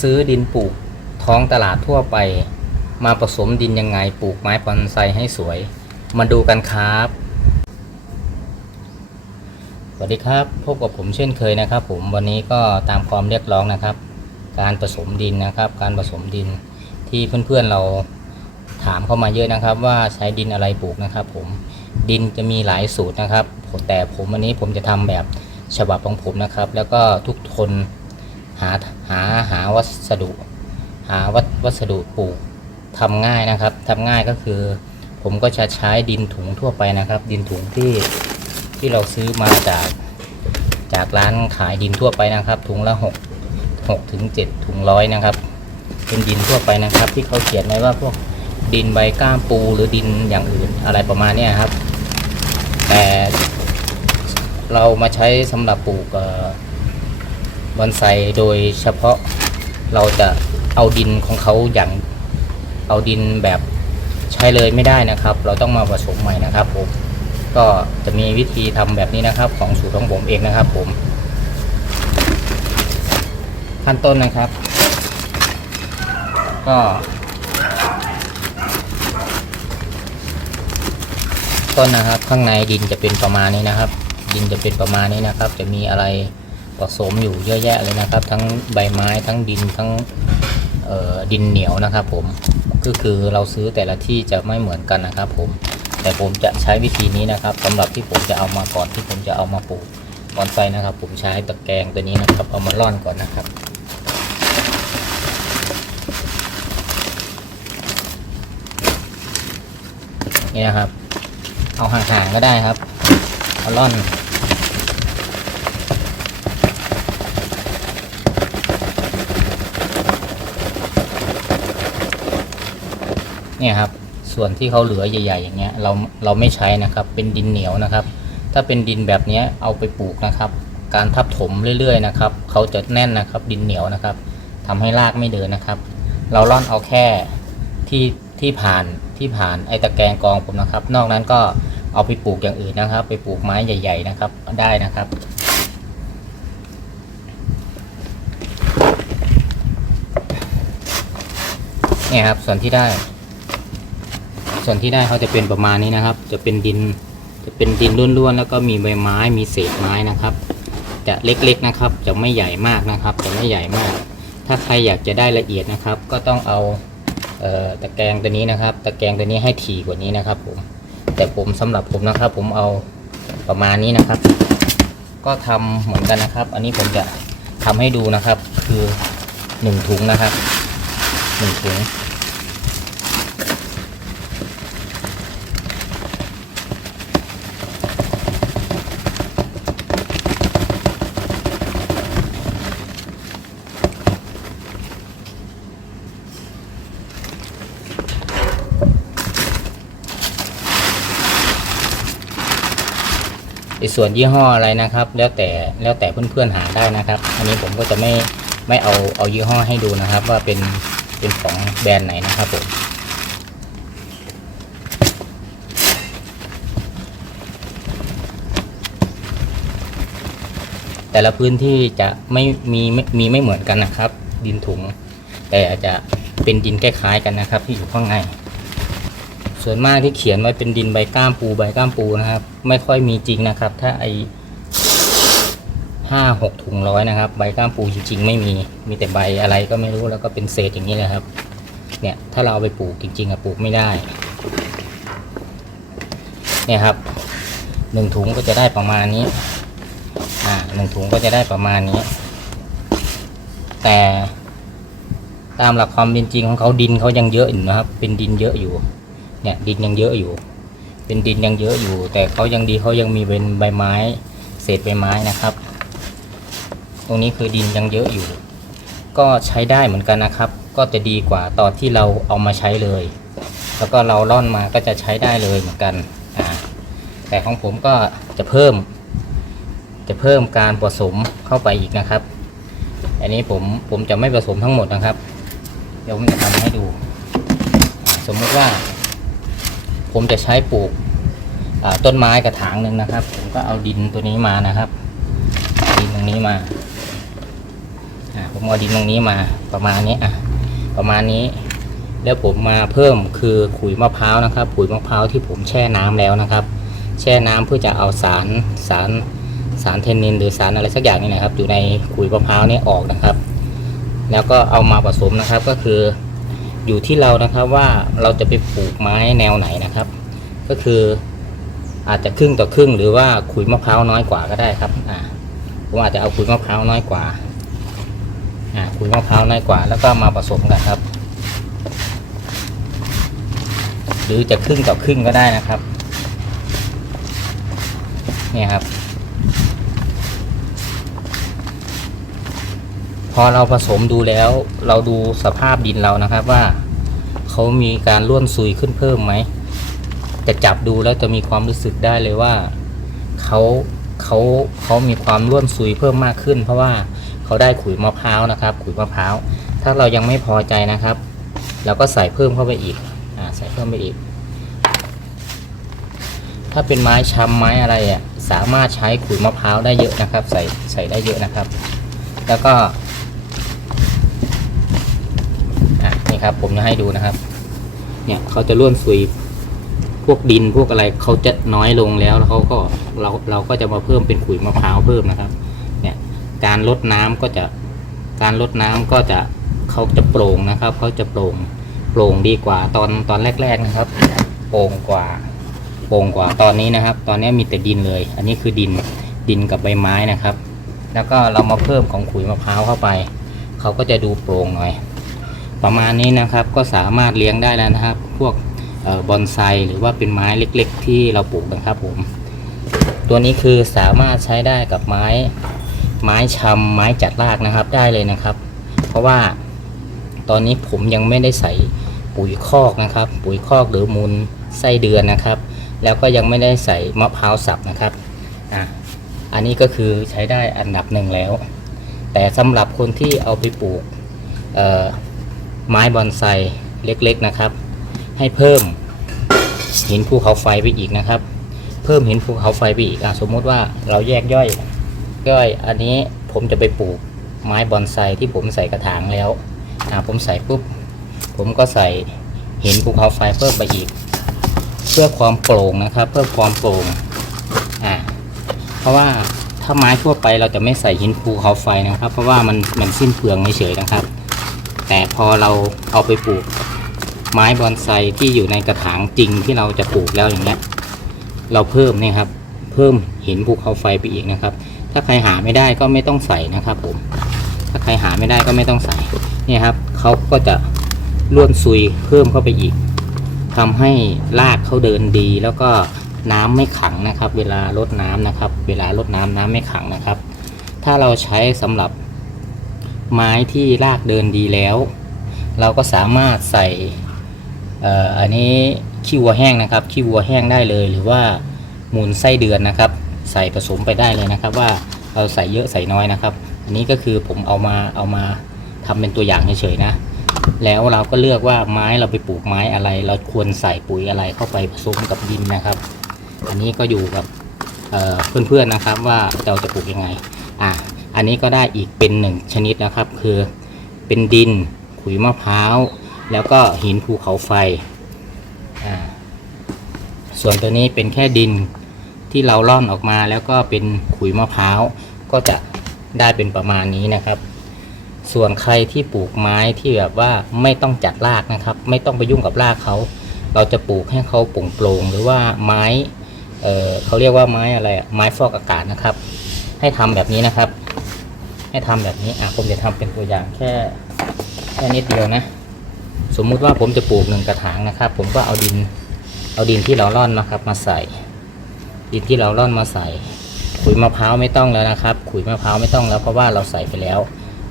ซื้อดินปลูกท้องตลาดทั่วไป มาผสมดินยังไงปลูกไม้บอนไซให้สวย มาดูกันครับ สวัสดีครับพบกับผมเช่นเคยนะครับ ผมวันนี้ก็ตามความเรียกร้องนะครับ การผสมดินนะครับ การผสมดินที่เพื่อนๆเราถามเข้ามาเยอะนะครับ ว่าใช้ดินอะไรปลูกนะครับ ผมดินจะมีหลายสูตรนะครับ แต่ผมวันนี้ผมจะทำแบบฉบับของผมนะครับ แล้วก็ทุกคน หาหาหาวัสดุ หาวัสวัสดุปลูกทำง่ายนะครับทำง่ายก็คือ ผมก็จะใช้ดินถุงทั่วไปนะครับ ดินถุงที่ที่เราซื้อมาจากจากร้านขายดินทั่วไปนะครับ ถุงละหกหกถึงเจ็ดถุงร้อยนะครับ เป็นดินทั่วไปนะครับ ที่เขาเขียนไว้ว่าพวกดินใบก้ามปูหรือดินอย่างอื่นอะไรประมาณนี้ครับ แต่เรามาใช้สำหรับปลูกเอ่อ บอนไซโดยเฉพาะเราจะเอาดินของเขาอย่างเอาดินแบบใช้เลยไม่ได้นะครับ เราต้องมาผสมใหม่นะครับผมก็จะมีวิธีทำแบบนี้นะครับ ของสูตรของผมเองนะครับ ผม ขั้นต้นนะครับ ก็ต้นนะครับ ข้างในดินจะเป็นประมาณนี้นะครับ ดินจะเป็นประมาณนี้นะครับ จะมีอะไร ผสมอยู่เยอะแยะเลยนะครับ ทั้งใบไม้ทั้งดินทั้งดินเหนียวนะครับผมก็คือเราซื้อแต่ละที่จะไม่เหมือนกันนะครับผมแต่ผมจะใช้วิธีนี้นะครับสำหรับที่ผมจะเอามาก่อนที่ผมจะเอามาปลูกบอนไซนะครับ ผมใช้ตะแกรงตัวนี้นะครับเอามาร่อนก่อนนะครับนี่นะครับ เอาห่างๆก็ได้ครับเอาล่อน เนี่ยครับส่วนที่เขาเหลือใหญ่ ๆ อย่างเงี้ยเราเราไม่ใช้นะครับ เป็นดินเหนียวนะครับ ถ้าเป็นดินแบบเนี้ยเอาไปปลูกนะครับ การทับถมเรื่อยๆนะครับเขาจะแน่นนะครับ ดินเหนียวนะครับทำให้รากไม่เดินนะครับ เราล่อนเอาแค่ที่ที่ผ่านที่ผ่านไอ้ตะแกรงกองผมนะครับ นอกนั้นก็เอาไปปลูกอย่างอื่นนะครับ ไปปลูกไม้ใหญ่ ๆ นะครับได้นะครับเนี่ยครับส่วนที่ได้ ส่วนที่ได้เขาจะเป็นประมาณนี้นะครับ จะเป็นดินจะเป็นดินล้วนๆแล้วก็มีใบไม้มีเศษไม้นะครับ จะเล็กๆนะครับ จะไม่ใหญ่มากนะครับ จะไม่ใหญ่มาก ถ้าใครอยากจะได้ละเอียดนะครับ ก็ต้องเอาเออตะแกรงตัวนี้นะครับ ตะแกรงตัวนี้ให้ถี่กว่านี้นะครับผมแต่ผมสำหรับผมนะครับ ผมเอาประมาณนี้นะครับ ก็ทำเหมือนกันนะครับ อันนี้ผมจะทำให้ดูนะครับ คือหนึ่งถุงนะครับหนึ่งถุง ส่วนยี่ห้ออะไรนะครับ แล้วแต่แล้วแต่เพื่อนๆหาได้นะครับ อันนี้ผมก็จะไม่ไม่เอาเอายี่ห้อให้ดูนะครับ ว่าเป็นเป็นของแบรนด์ไหนนะครับผมแต่ละพื้นที่จะไม่มีม่มีไม่เหมือนกันนะครับ ดินถุง แต่อาจจะเป็นดินคล้ายๆกันนะครับ ที่อยู่ข้างใน ส่วนมากที่เขียนไว้เป็นดินใบก้ามปูใบก้ามปูนะครับ ไม่ค่อยมีจริงนะครับ ถ้าไอห้าหกถุงร้อยนะครับ ใบก้ามปูจริง ๆ ไม่มีมีแต่ใบอะไรก็ไม่รู้แล้วก็เป็นเศษอย่างนี้เลยครับ เนี่ยถ้าเราเอาไปปลูกจริงๆอะปลูกไม่ได้ เนี่ยครับหนึ่งถุงก็จะได้ประมาณนี้อ่าหนึ่งถุงก็จะได้ประมาณนี้ แต่ตามหลักความเป็นจริงของเขาดินเขายังเยอะอยู่นะครับ เป็นดินเยอะอยู่ เนี่ยดินยังเยอะอยู่ เป็นดินยังเยอะอยู่ แต่เขายังดีเขายังมีเป็นใบไม้ เศษใบไม้นะครับ ตรงนี้คือดินยังเยอะอยู่ ก็ใช้ได้เหมือนกันนะครับ ก็จะดีกว่าตอนที่เราเอามาใช้เลย แล้วก็เราล่อนมาก็จะใช้ได้เลยเหมือนกันอ่าแต่ของผมก็จะเพิ่ม จะเพิ่มการผสมเข้าไปอีกนะครับ อันนี้ผมผมจะไม่ผสมทั้งหมดนะครับ เดี๋ยวผมจะทำให้ดู สมมติว่า ผมจะใช้ปลูกต้นไม้กระถางหนึ่งนะครับ ผมก็เอาดินตัวนี้มานะครับ ดินตรงนี้มาผมเอาดินตรงนี้มาประมาณนี้อะประมาณนี้ แล้วผมมาเพิ่มคือขุยมะพร้าวนะครับขุยมะพร้าวที่ผมแช่น้ำแล้วนะครับ แช่น้ำเพื่อจะเอาสารสารสารเทนนินหรือสารอะไรสักอย่างนี่นะครับ อยู่ในขุยมะพร้าวนี้ออกนะครับ แล้วก็เอามาผสมนะครับก็คือ อยู่ที่เรานะครับว่าเราจะไปปลูกไม้แนวไหนนะครับ ก็คืออาจจะครึ่งต่อครึ่งหรือว่าขุยมะพร้าวน้อยกว่าก็ได้ครับอ่าผมอาจจะเอาขุยมะพร้าวน้อยกว่าอ่าขุยมะพร้าวน้อยกว่า แล้วก็มาผสมกันครับ หรือจะครึ่งต่อครึ่งก็ได้นะครับเนี่ยครับ พอเราผสมดูแล้ว เราดูสภาพดินเรานะครับว่าเขามีการร่วนซุยขึ้นเพิ่มไหมจะจับดูแล้วจะมีความรู้สึกได้เลยว่าเขาเขาเขามีความร่วนซุยเพิ่มมากขึ้น เพราะว่าเขาได้ขุยมะพร้าวนะครับ ขุยมะพร้าวถ้าเรายังไม่พอใจนะครับเราก็ใส่เพิ่มเข้าไปอีกอ่าใส่เพิ่มไปอีก ถ้าเป็นไม้ชำไม้อะไรอะสามารถใช้ขุยมะพร้าวได้เยอะนะครับ ใส่ใส่ได้เยอะนะครับ แล้วก็ อะครับ ผมจะให้ดูนะครับ เนี่ยเขาจะร่วนซุยพวกดินพวกอะไรเขาจะน้อยลงแล้วแล้วเขาก็เราเราก็จะมาเพิ่มเป็นขุยมะพร้าวเพิ่มนะครับ เนี่ยการลดน้ำก็จะการลดน้ำก็จะเขาจะโปร่งนะครับเขาจะโปร่งโปร่งดีกว่าตอนตอนแรก ๆนะครับ โปร่งกว่าโปร่งกว่าตอนนี้นะครับ ตอนนี้มีแต่ดินเลย อันนี้คือดินดินกับใบไม้นะครับ แล้วก็เรามาเพิ่มของขุยมะพร้าวเข้าไป เขาก็จะดูโปร่งหน่อย ประมาณนี้นะครับก็สามารถเลี้ยงได้แล้วนะครับ พวกออบอนไซหรือว่าเป็นไม้เล็กๆ ที่เราปลูกนะครับผม ตัวนี้คือสามารถใช้ได้กับไม้ไม้ชำไม้จัดรากนะครับได้เลยนะครับ เพราะว่าตอนนี้ผมยังไม่ได้ใส่ปุ๋ยคอกนะครับ ปุ๋ยคอกหรือมูลไส้เดือนนะครับ แล้วก็ยังไม่ได้ใส่มะพร้าวสับนะครับอะอันนี้ก็คือใช้ได้อันดับหนึ่งแล้ว แต่สำหรับคนที่เอาไปปลูกเอ่อ ไม้บอนไซเล็กๆนะครับ ให้เพิ่มหินภูเขาไฟไปอีกนะครับ เพิ่มหินภูเขาไฟไปอีกอสมมุติว่าเราแยกย่อย ย่อยอันนี้ผมจะไปปลูกไม้บอนไซที่ผมใส่กระถางแล้วผมใส่ปุ๊บ ผมก็ใส่หินภูเขาไฟเพิ่มไปอีก เพื่อความโปร่งนะครับ เพื่อความโปร่งอ่าเพราะว่าถ้าไม้ทั่วไปเราจะไม่ใส่หินภูเขาไฟนะครับ เพราะว่ามันมันสิ้นเปลืองเฉยๆนะครับ แต่พอเราเอาไปปลูกไม้บอนไซที่อยู่ในกระถางจริงที่เราจะปลูกแล้วอย่างเงี้ย เราเพิ่มเนี่ยครับ เพิ่มหินภูเขาไฟไปอีกนะครับ ถ้าใครหาไม่ได้ก็ไม่ต้องใส่นะครับผม ถ้าใครหาไม่ได้ก็ไม่ต้องใส่นี่ครับเขาก็จะล้วนซุยเพิ่มเข้าไปอีกทำให้รากเขาเดินดี แล้วก็น้ำไม่ขังนะครับ เวลารดน้ำนะครับ เวลารดน้ำน้ำไม่ขังนะครับ ถ้าเราใช้สำหรับ ไม้ที่รากเดินดีแล้ว เราก็สามารถใส่อันนี้ขี้วัวแห้งนะครับขี้วัวแห้งได้เลย หรือว่ามูลไส้เดือนนะครับ ใส่ผสมไปได้เลยนะครับ ว่าเราใส่เยอะใส่น้อยนะครับ อันนี้ก็คือผมเอามาเอามาทำเป็นตัวอย่างเฉยๆนะ แล้วเราก็เลือกว่าไม้เราไปปลูกไม้อะไร เราควรใส่ปุ๋ยอะไรเข้าไปผสมกับดินนะครับ อันนี้ก็อยู่กับเเพื่อนๆนะครับว่าเราจะปลูกยังไง อะ อันนี้ก็ได้อีกเป็นหนึ่งชนิดนะครับ คือเป็นดินขุยมะพร้าว แล้วก็หินภูเขาไฟ ส่วนตัวนี้เป็นแค่ดินที่เราล่อนออกมาแล้วก็เป็นขุยมะพร้าว ก็จะได้เป็นประมาณนี้นะครับ ส่วนใครที่ปลูกไม้ที่แบบว่าไม่ต้องจัดรากนะครับ ไม่ต้องไปยุ่งกับรากเขาเราจะปลูกให้เขาโปร่งหรือว่าไม้เเขาเรียกว่าไม้อะไรไม้ฟอกอากาศนะครับ ให้ทำแบบนี้นะครับ ให้ทำแบบนี้อะผมจะทำเป็นตัวอย่างแค่แค่นิดเดียวนะ สมมุติว่าผมจะปลูกหนึ่งกระถางนะครับ ผมก็เอาดินเอาดินที่เราร่อนนะครับ มาใส่ ดินที่เราร่อนมาใส่ขุยมะพร้าวไม่ต้องแล้วนะครับขุยมะพร้าวไม่ต้องแล้วเพราะว่าเราใส่ไปแล้ว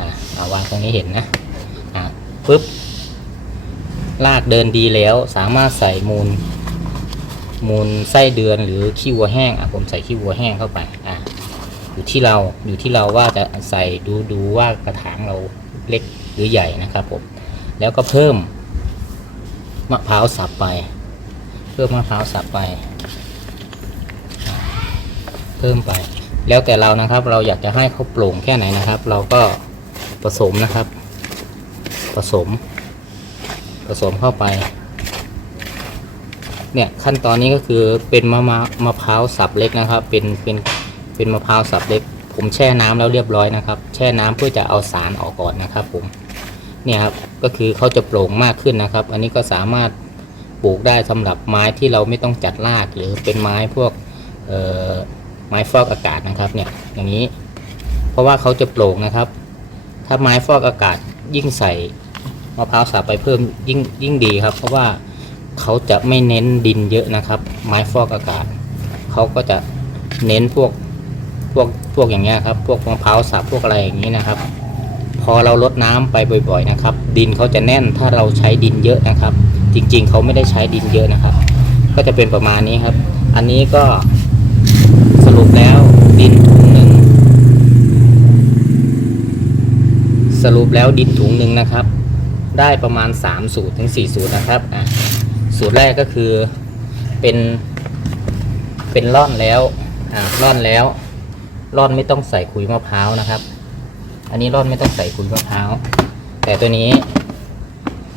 อะเอาวางตรงนี้เห็นนะอะปุ๊บรากเดินดีแล้วสามารถใส่มูลมูลไส้เดือนหรือขี้วัวแห้งอะผมใส่ขี้วัวแห้งเข้าไปอะ อยู่ที่เราอยู่ที่เราว่าจะใส่ดูดูว่ากระถางเราเล็กหรือใหญ่นะครับผมแล้วก็เพิ่มมะพร้าวสับไป เพิ่มมะพร้าวสับไป เพิ่มไป แล้วแต่เรานะครับ เราอยากจะให้เขาโปร่งแค่ไหนนะครับ เราก็ผสมนะครับ ผสม ผสมเข้าไป เนี่ยขั้นตอนนี้ก็คือเป็นมะมะมะพร้าวสับเล็กนะครับ เป็นเป็น เป็นมะพร้าวสับเล็ก ผมแช่น้ำแล้วเรียบร้อยนะครับ แช่น้ำเพื่อจะเอาสารออกก่อนนะครับ ผมเนี่ยครับก็คือเขาจะโปร่งมากขึ้นนะครับ อันนี้ก็สามารถปลูกได้สำหรับไม้ที่เราไม่ต้องจัดรากหรือเป็นไม้พวกไม้ฟอกอากาศนะครับเนี่ยอย่างนี้ เพราะว่าเขาจะโปร่งนะครับ ถ้าไม้ฟอกอากาศยิ่งใส่มะพร้าวสับไปเพิ่มยิ่งยิ่งดีครับ เพราะว่าเขาจะไม่เน้นดินเยอะนะครับ ไม้ฟอกอากาศ เขาก็จะเน้นพวก วกพวกอย่างเงี้ยครับ พวกมะพร้าวสับพวกอะไรอย่างนี้นะครับ พอเราลดน้ำไปบ่อย ๆนะครับ ดินเขาจะแน่นถ้าเราใช้ดินเยอะนะครับ จริง ๆเขาไม่ได้ใช้ดินเยอะนะครับ ก็จะเป็นประมาณนี้ครับ อันนี้ก็สรุปแล้วดินถุงหนึ่งสรุปแล้วดินถุงหนึ่งนะครับ ได้ประมาณ3สูตรถึง4สูตรนะครับอะสูตรแรกก็คือเป็นเป็นร่อนแล้วอะร่อนแล้ว ร่อนไม่ต้องใส่ขุยมะพร้าวนะครับ อันนี้ร่อนไม่ต้องใส่ขุยมะพร้าว แต่ตัวนี้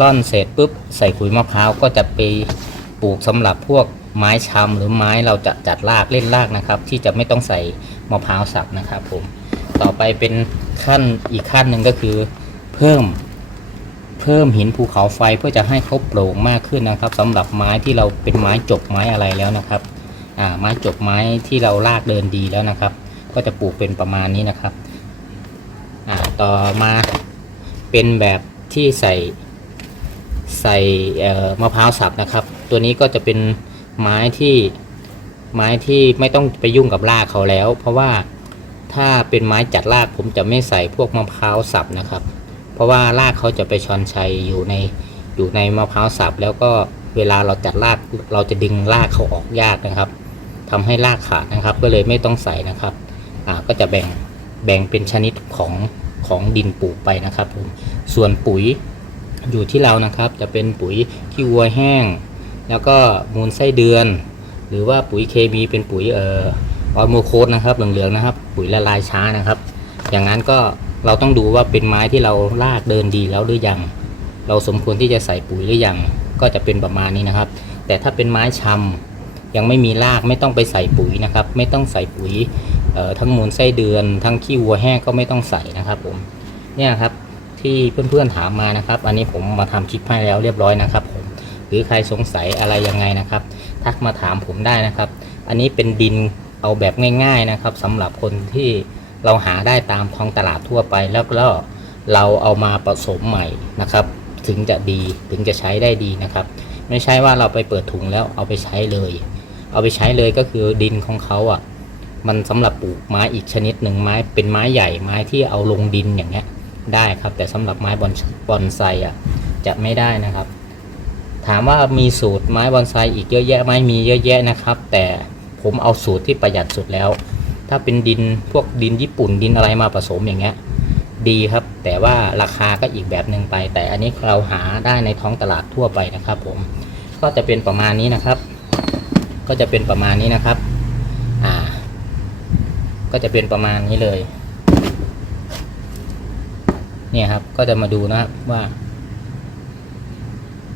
ร่อนเสร็จปุ๊บใส่ขุยมะพร้าวก็จะไปปลูกสำหรับพวกไม้ชำหรือไม้เราจะจัดรากเล่นรากนะครับ ที่จะไม่ต้องใส่มะพร้าวสับนะครับผมต่อไปเป็นขั้นอีกขั้นหนึ่งก็คือ เพิ่มเพิ่มหินภูเขาไฟเพื่อจะให้เขาโปร่งมากขึ้นนะครับสำหรับไม้ที่เราเป็นไม้จบไม้อะไรแล้วนะครับ อ่าไม้จบไม้ที่เราลากเดินดีแล้วนะครับ ก็จะปลูกเป็นประมาณนี้นะครับอ่าต่อมาเป็นแบบที่ใส่ใส่มะพร้าวสับนะครับ ตัวนี้ก็จะเป็นไม้ที่ไม้ที่ไม่ต้องไปยุ่งกับรากเขาแล้ว เพราะว่าถ้าเป็นไม้จัดรากผมจะไม่ใส่พวกมะพร้าวสับนะครับ เพราะว่ารากเขาจะไปชอนชัยอยู่ในอยู่ในมะพร้าวสับแล้วก็เวลาเราจัดรากเราจะดึงรากเขาออกยากนะครับทำให้รากขาดนะครับ ก็เลยไม่ต้องใส่นะครับ ก็จะแบ่งแบ่งเป็นชนิดของของดินปลูกไปนะครับผมส่วนปุ๋ยอยู่ที่เรานะครับ จะเป็นปุ๋ยขี้วัวแห้ง แล้วก็มูลไส้เดือน หรือว่าปุ๋ยเคมีเป็นปุ๋ยเอ่อออโมโคสนะครับเหลืองๆนะครับ ปุ๋ยละลายช้านะครับ อย่างนั้นก็เราต้องดูว่าเป็นไม้ที่เราลากเดินดีแล้วหรือยัง เราสมควรที่จะใส่ปุ๋ยหรือยังก็จะเป็นประมาณนี้นะครับ แต่ถ้าเป็นไม้ชำยังไม่มีรากไม่ต้องไปใส่ปุ๋ยนะครับ ไม่ต้องใส่ปุ๋ย ทั้งมูลไส้เดือน ทั้งขี้วัวแห้งก็ไม่ต้องใส่นะครับผมเนี่ยครับที่เพื่อนๆถามมานะครับ อันนี้ผมมาทำคลิปให้แล้วเรียบร้อยนะครับผมหรือใครสงสัยอะไรยังไงนะครับ ทักมาถามผมได้นะครับ อันนี้เป็นดินเอาแบบง่าย ๆนะครับสำหรับคนที่เราหาได้ตามท้องตลาดทั่วไปแล้วก็เราเอามาผสมใหม่นะครับ ถึงจะดีถึงจะใช้ได้ดีนะครับ ไม่ใช่ว่าเราไปเปิดถุงแล้วเอาไปใช้เลย เอาไปใช้เลยก็คือดินของเขาอะ มันสำหรับปลูกไม้อีกชนิดหนึ่งไม้เป็นไม้ใหญ่ไม้ที่เอาลงดินอย่างเงี้ยได้ครับ แต่สำหรับไม้บอนบอนไซอะจะไม่ได้นะครับ ถามว่ามีสูตรไม้บอนไซอีกเยอะแยะไหมมีเยอะแยะนะครับ แต่ผมเอาสูตรที่ประหยัดสุดแล้ว ถ้าเป็นดินพวกดินญี่ปุ่นดินอะไรมาผสมอย่างเงี้ยดีครับ แต่ว่าราคาก็อีกแบบหนึ่งไป แต่อันนี้เราหาได้ในท้องตลาดทั่วไปนะครับ ผมก็จะเป็นประมาณนี้นะครับ ก็จะเป็นประมาณนี้นะครับ ก็จะเป็นประมาณนี้เลย เนี่ยครับก็จะมาดูนะครับว่า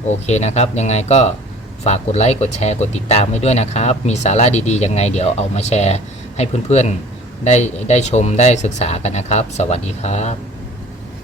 โอเคนะครับ ยังไงก็ฝากกดไลค์กดแชร์กดติดตามไว้ด้วยนะครับ มีสาระดีๆยังไงเดี๋ยวเอามาแชร์ให้เพื่อนๆได้ได้ชมได้ศึกษากันนะครับ สวัสดีครับ